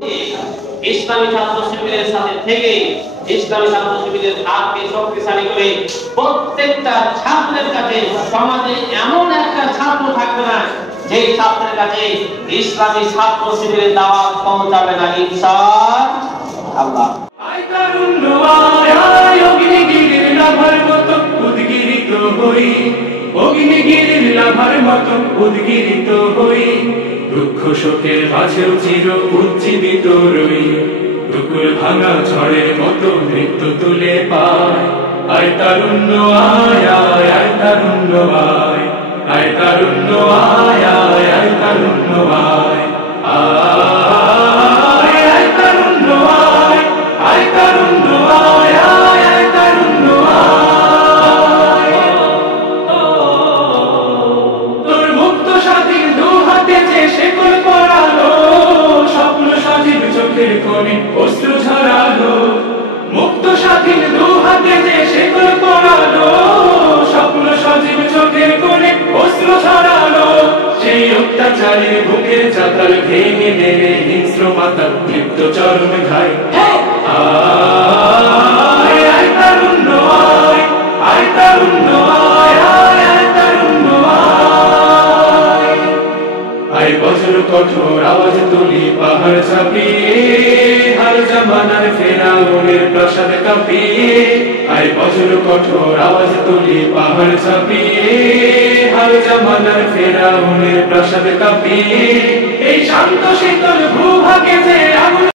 ইসলামী ছাত্র শিবিরের সাথে থেকে ইসলামী ছাত্র শিবিরের হাতকে শক্তিশালী করে প্রত্যেকটা ছাত্রের কাছে সমাজে এমন একটা ছাত্র থাকবে না যেই ছাত্রের কাছে ইসলামী ছাত্র শিবিরের দাওয়াত পৌঁছাবে না, ইনশাআল্লাহ। আয় তারুণ্য আয় আয় অগ্নিগিরির লাভার মতো উদ্গিরিত হই, অগ্নিগিরির লাভার মতো উদ্গিরিত হই, দুঃখ শোকের মাঝেও চির উজ্জীবিত রই, দুকুল ভাঙা ঝড়ের মতো নৃত্য তুলে পায়। আয় তারুণ্য আয় আয় আয় তারুণ্য আয়, আয় তারুণ্য আয় আয় আয় তারুণ্য আয়, আয় আয় তারুণ্য আয়, আয় তারুণ্য আয় আয় আয় তারুণ্য আয়। তোর মুক্ত স্বাধীন দু হাতে যে শেকল পরালো, স্বপ্ন স্বাধীন চোখের কোণে অস্ত্র ঝরালো, মুক্ত স্বাধীন দু হাতে যে শেকল পরালো, স্বপ্ন স্বাধীন চোখের কোণে অস্ত্র ঝরালো, সেই অত্যাচারের বুকের চাতাল ভেঙে দেবে হিংস্র মাতা লিপ্ত চরম ঘায়। আয় আয় তারুণ্য আয়, আয় তারুণ্য আয় আয় আয় তারুণ্য আয়, আয় বজ্র কঠোর আওয়াজ তুলি পাহাড় ছাপিয়ে, হার জামানার ফেরাউনের প্রাসাদ কাঁপিয়ে, আয় বজ্র কঠোর আওয়াজ তুলি পাহাড় ছাপিয়ে, হার জামানার ফেরাউনের প্রাসাদ কাঁপিয়ে, এই শান্ত শীতল ভূভাগে যে আগুন